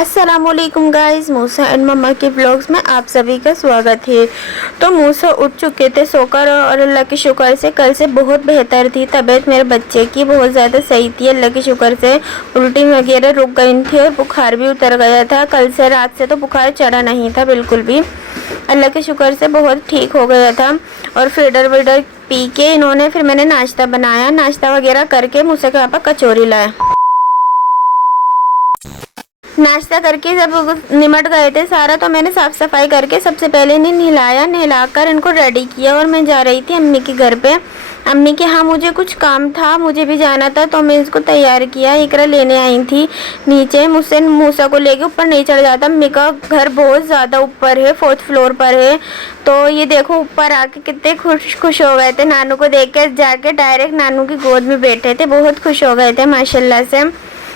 अस्सलामुअलैकुम guys, Musa and मम्मा के blogs में आप सभी का स्वागत है। तो मूसा उठ चुके थे सोकर और अल्लाह के शुक्र से कल से बहुत बेहतर थी। तबीयत मेरे बच्चे की बहुत ज़्यादा सही थी, अल्लाह के शुक्र से उल्टी वगैरह रुक गई थी और बुखार भी उतर गया था। कल से रात से तो बुखार चढ़ा नहीं था बिल्कुल भी, अल्लाह के शुक्र से बहुत ठीक हो गया था। और फीडर वीडर पी के इन्होंने फिर मैंने नाश्ता बनाया, नाश्ता वगैरह करके मूसा के पापा कचौरी लाए। नाश्ता करके जब निमट गए थे सारा, तो मैंने साफ़ सफाई करके सबसे पहले इन्हें नहलाकर इनको रेडी किया और मैं जा रही थी अम्मी के घर पे। अम्मी के यहाँ मुझे कुछ काम था, मुझे भी जाना था, तो मैं इसको तैयार किया। इकरा लेने आई थी नीचे, मुझसे मूसा को लेके ऊपर नहीं चढ़ जाता। अम्मी का घर बहुत ज़्यादा ऊपर है, 4th फ्लोर पर है। तो ये देखो ऊपर आके कितने खुश हो गए थे, नानू को देख कर जाके डायरेक्ट नानू की गोद में बैठे थे, बहुत खुश हो गए थे माशाल्लाह से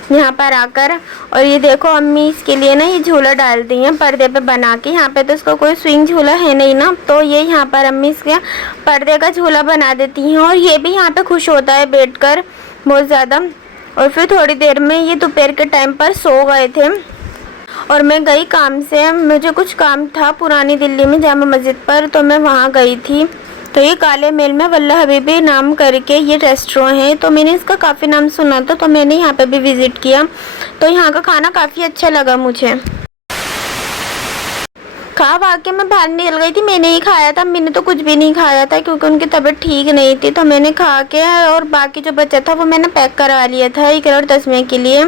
यहाँ पर आकर। और ये देखो अम्मी इसके लिए ना ये झूला डाल दी है पर्दे पे बना के। यहाँ पे तो इसका कोई स्विंग झूला है नहीं ना, तो ये यहाँ पर अम्मी इसके पर्दे का झूला बना देती हैं। और ये भी यहाँ पे खुश होता है बैठकर बहुत ज़्यादा। और फिर थोड़ी देर में ये दोपहर के टाइम पर सो गए थे और मैं गई काम से। मुझे कुछ काम था पुरानी दिल्ली में जामा मस्जिद पर, तो मैं वहाँ गई थी। तो ये काले मेल में वल्ला हबीबी नाम करके ये रेस्टोरेंट है, तो मैंने इसका काफ़ी नाम सुना था, तो मैंने यहाँ पे भी विज़िट किया। तो यहाँ का खाना काफ़ी अच्छा लगा मुझे। खा वा के मैं बाहर निकल गई थी, मैंने ही खाया था, मैंने तो कुछ भी नहीं खाया था क्योंकि उनकी तबीयत ठीक नहीं थी। तो मैंने खा के और बाकी जो बचा था वो मैंने पैक करवा लिया था इकरा और तस्मे के लिए।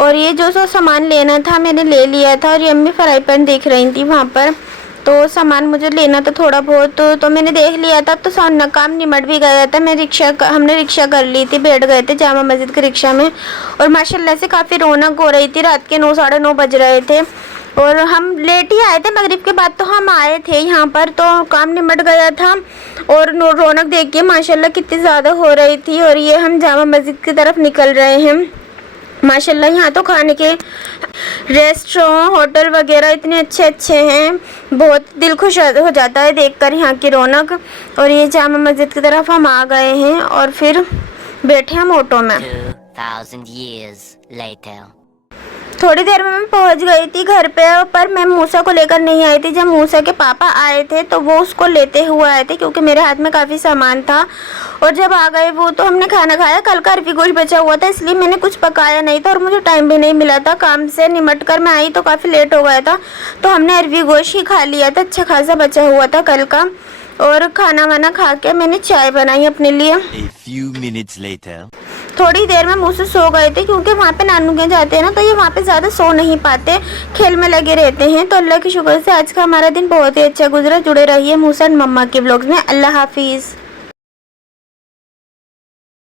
और ये जो सामान लेना था मैंने ले लिया था। और ये अम्मी फ्राई पैन देख रही थी वहाँ पर, तो सामान मुझे लेना था थोड़ा बहुत, तो मैंने देख लिया था। तो काम निमट भी गया था। हमने रिक्शा कर ली थी, बैठ गए थे जामा मस्जिद के रिक्शा में। और माशाल्लाह से काफ़ी रौनक हो रही थी। रात के 9 साढ़े 9 बज रहे थे और हम लेट ही आए थे, मगरिब के बाद तो हम आए थे यहाँ पर। तो काम निमट गया था और रौनक देख के माशाल्लाह कितनी ज़्यादा हो रही थी। और ये हम जामा मस्जिद की तरफ निकल रहे हैं। माशाल्लाह यहाँ तो खाने के रेस्टोरेंट होटल वगैरह इतने अच्छे अच्छे हैं, बहुत दिल खुश हो जाता है देखकर यहाँ की रौनक। और ये जामा मस्जिद की तरफ हम आ गए हैं और फिर बैठे हम ऑटो में। 2000 years later. थोड़ी देर में मैं पहुंच गई थी घर पे, पर मैं मूसा को लेकर नहीं आई थी। जब मूसा के पापा आए थे तो वो उसको लेते हुए आए थे क्योंकि मेरे हाथ में काफ़ी सामान था। और जब आ गए वो तो हमने खाना खाया। कल का अरबी गोश्त बचा हुआ था इसलिए मैंने कुछ पकाया नहीं था और मुझे टाइम भी नहीं मिला था। काम से निमट कर मैं आई तो काफ़ी लेट हो गया था, तो हमने अरबी गोश्त ही खा लिया था, अच्छा खासा बचा हुआ था कल का। और खाना वाना खा के मैंने चाय बनाई अपने लिए। A few minutes later. थोड़ी देर में मूसा सो गए थे क्योंकि वहाँ पे नानू के जाते हैं ना, तो ये वहाँ पे ज़्यादा सो नहीं पाते, खेल में लगे रहते हैं। तो अल्लाह के शुक्र से आज का हमारा दिन बहुत ही अच्छा गुजरा। जुड़े रहिए मूसा एंड मम्मा के ब्लॉग्स में। अल्लाह हाफिज़।